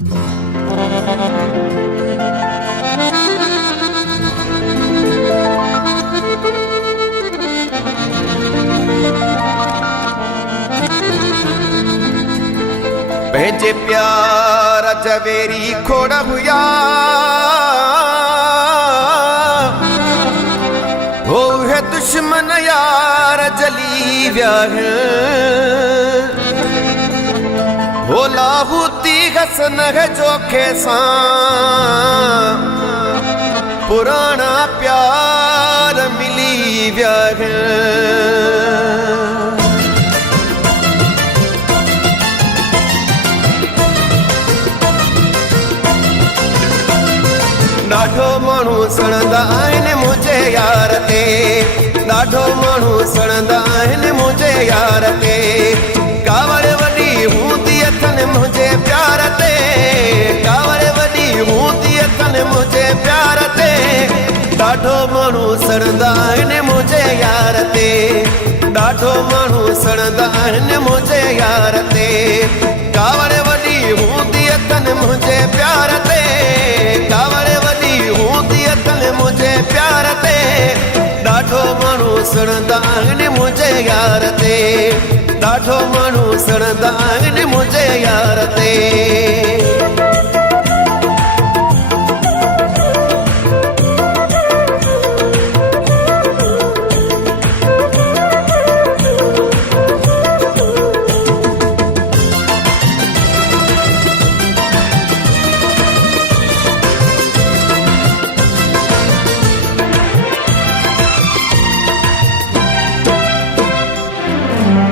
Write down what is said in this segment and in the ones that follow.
पंहिंजे प्यार जवेरी खोड़ हुया हो है दुश्मन यार जली विया हो लाहूती हसन है जोखे सां पुराना प्यार मिली विया ॾाढो माण्हू सड़ंदा आहिनि मुंहिंजे यार ते ॾाढो माण्हू सड़ंदा आहिनि मुंहिंजे यार ते कावड़ वॾी हूंदी अथनि मुंहिंजे प्यार ते कावड़ वॾी हूंदी अथनि मुंहिंजे प्यार ते ॾाढो माण्हू सड़ंदा आहिनि मुंहिंजे यार ते ॾाढो माण्हू सड़ंदा आहिनि मुंहिंजे यार ते कावड़ वॾी हूंदी अथनि मुंहिंजे प्यार ते कावड़ वॾी हूंदी अथनि मुंहिंजे प्यार ते ॾाढो माण्हू सड़ंदा आहिनि मुंहिंजे यार ते ॾाढो माण्हू सड़ंदा आहिनि मुंहिंजे यार ते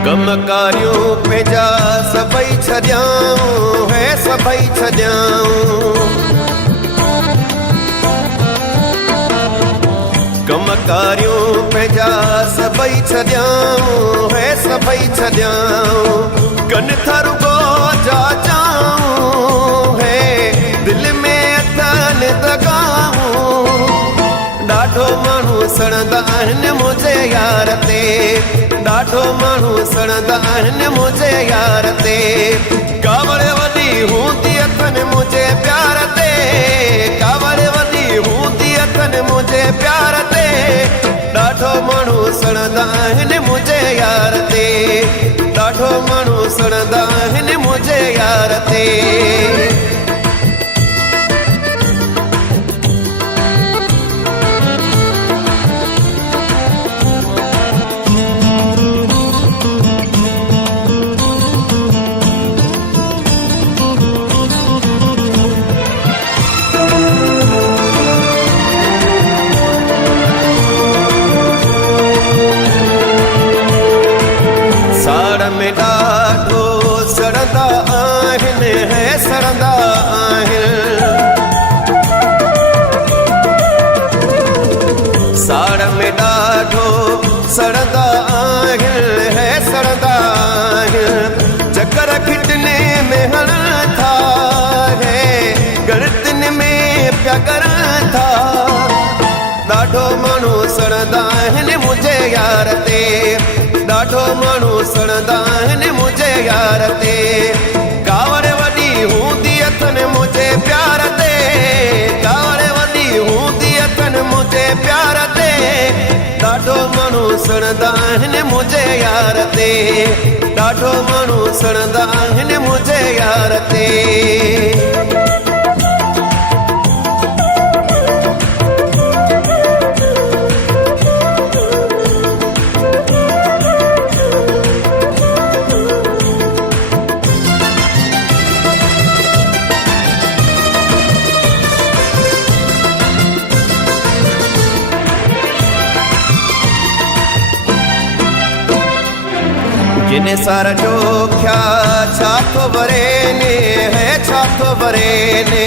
कमकारियूं पंहिंजा सभई छॾियाऊं है सभई छॾियाऊं कमकारियूं पंहिंजा सभई छॾियाऊं है सभई छॾियाऊं कन था रुगो जाचाऊं है दिलि में अथनि दगाऊं ॾाढो माण्हू सड़ंदा आहिनि मुंहिंजे यार ते ॾाढो माण्हू सड़ंदा आहिनि मुंहिंजे यार ते कावड़ वॾी हूंदी अथनि मुंहिंजे प्यार ते कावड़ वॾी हूंदी अथनि मुंहिंजे प्यार ते ॾाढो माण्हू सड़ंदा आहिनि मुंहिंजे यार ते ॾाढो माण्हू सड़ंदा आहिनि मुंहिंजे यार ते में ॾाढो सड़ंदा आहिनि है सड़ंदा आहिनि साड़ में ॾाढो सड़ंदा आहिनि है सड़ंदा आहिनि चकर खिटने में हणनि था है गर्दन में पिया करनि था ॾाढो माण्हू सड़ंदा आहिनि मुंहिंजे यार ते ॾाढो माण्हू सड़ंदा आहिनि मुंहिंजे यार ते कावड़ वॾी हूंदी अथनि मुंहिंजे प्यार ते कावड़ वॾी हूंदी अथनि मुंहिंजे प्यार ते ॾाढो माण्हू सड़ंदा आहिनि मुंहिंजे यार ते ॾाढो माण्हू सड़ंदा आहिनि मुंहिंजे यार ते जिन सार जो क्या छा थो वरेने है छा थो वरेने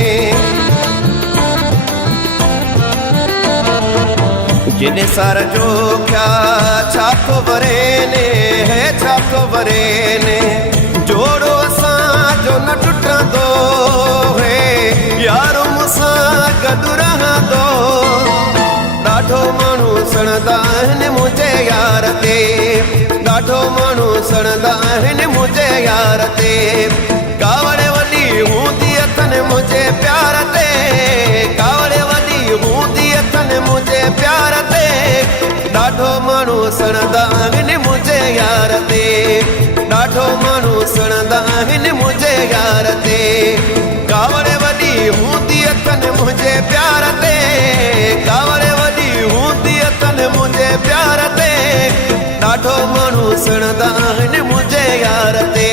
जिन सार जो क्या छा थो वरेने है छा थो वरेने जोड़ो असांजो न टुटंदो है यारो मूंसां गॾु रहंदो ॾाढो माण्हू सड़ंदा आहिनि मुंहिंजे यार ते ॾाढो माण्हू सड़ंदा आहिनि मुंहिंजे यार ते कावड़ वॾी हूंदी अथनि ॾाढो माण्हू सुणंदा आहिनि मुंहिंजे यार ते कावड़ वॾी हूंदी अथनि मुंहिंजे प्यार ते कावड़ वॾी हूंदी अथनि मुंहिंजे प्यार ते ॾाढो माण्हू सुणंदा आहिनि मुंहिंजे यार ते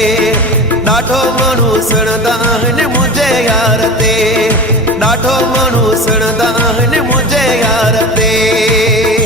ॾाढो माण्हू सुणंदा आहिनि मुंहिंजे यार ते ॾाढो माण्हू सुणंदा आहिनि मुंहिंजे यार ते